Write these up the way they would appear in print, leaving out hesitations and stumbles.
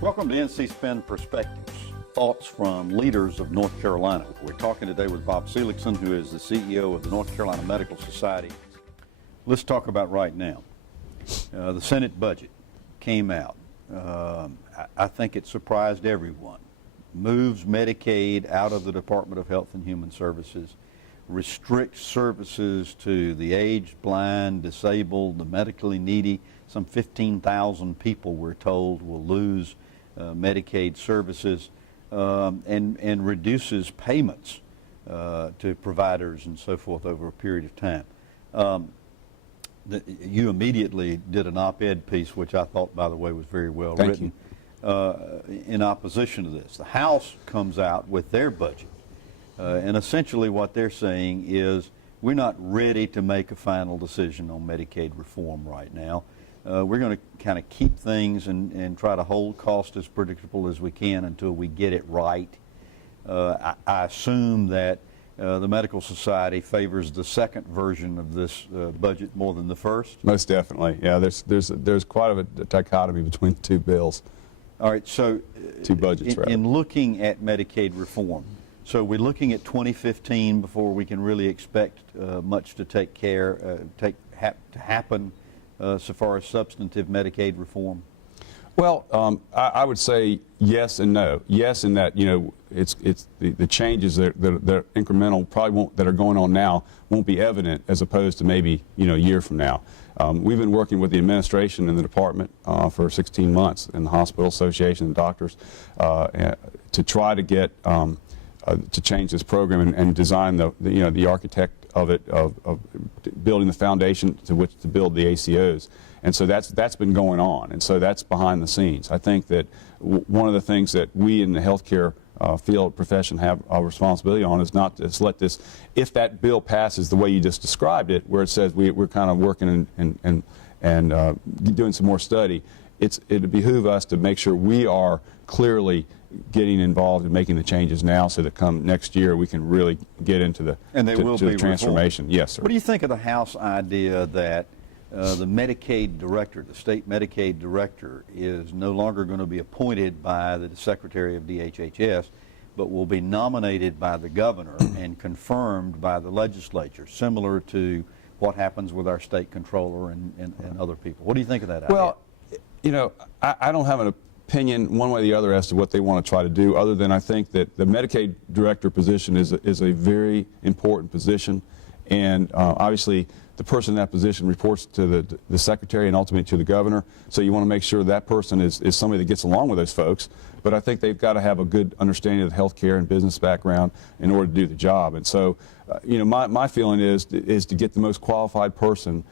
Welcome to NC Spin Perspectives, thoughts from leaders of North Carolina. We're talking today with Bob Seligson, who is the CEO of the North Carolina Medical Society. Let's talk about right now. The Senate budget came out. I think it surprised everyone. Moves Medicaid out of the Department of Health and Human Services, restricts services to the aged, blind, disabled, the medically needy. Some 15,000 people, we're told, will lose Medicaid services, and reduces payments to providers and so forth over a period of time. You immediately did an op-ed piece, which I thought, by the way, was very well written, in opposition to this. The House comes out with their budget, and essentially what they're saying is we're not ready to make a final decision on Medicaid reform right now. We're going to kind of keep things and try to hold cost as predictable as we can until we get it right. I assume that the Medical Society favors the second version of this budget more than the first? Most definitely, yeah. There's quite a dichotomy between the two bills. All right, so two budgets, in looking at Medicaid reform, so we're looking at 2015 before we can really expect much to happen so far as substantive Medicaid reform? Well, I would say yes and no. Yes, in that it's the changes that are incremental, probably that are going on now won't be evident as opposed to maybe a year from now. We've been working with the administration and the department for 16 months, and the hospital association and doctors to try to get to change this program and design the architect of it, of building the foundation to which to build the ACOs. And so that's been going on, and so that's behind the scenes. I think that one of the things that we in the healthcare field profession have a responsibility on is not to let this, if that bill passes the way you just described it, where it says we're kind of working and doing some more study, it behooves us to make sure we are clearly getting involved in making the changes now, so that come next year we can really get into the transformation. Reformed. Yes, sir. What do you think of the House idea that the Medicaid Director, the state Medicaid Director, is no longer going to be appointed by the Secretary of DHHS, but will be nominated by the governor and confirmed by the legislature, similar to what happens with our state controller and other people? What do you think of that idea? Well, I don't have an opinion one way or the other as to what they want to try to do, other than I think that the Medicaid Director position is a very important position, and obviously the person in that position reports to the Secretary and ultimately to the governor, so you want to make sure that person is somebody that gets along with those folks. But I think they've got to have a good understanding of healthcare and business background in order to do the job. And so my feeling is to get the most qualified person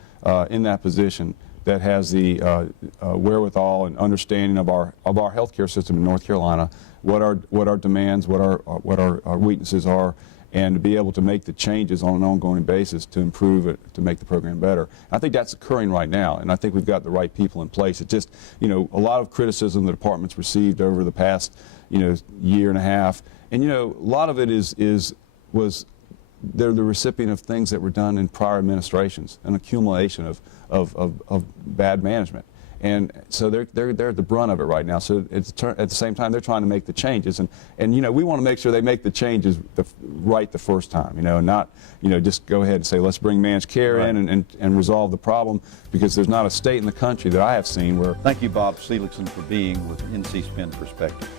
in that position that has the wherewithal and understanding of our healthcare system in North Carolina, what our demands, what our weaknesses are, and to be able to make the changes on an ongoing basis to improve it, to make the program better. I think that's occurring right now, and I think we've got the right people in place. It just, a lot of criticism the department's received over the past, year and a half, and a lot of it was they're the recipient of things that were done in prior administrations, an accumulation of bad management. And so they're at the brunt of it right now. So at the same time, they're trying to make the changes, and we want to make sure they make the changes right the first time, and not just go ahead and say let's bring managed care in and resolve the problem, because there's not a state in the country that I have seen where. Thank you, Bob Seligson, for being with NC Spin Perspective.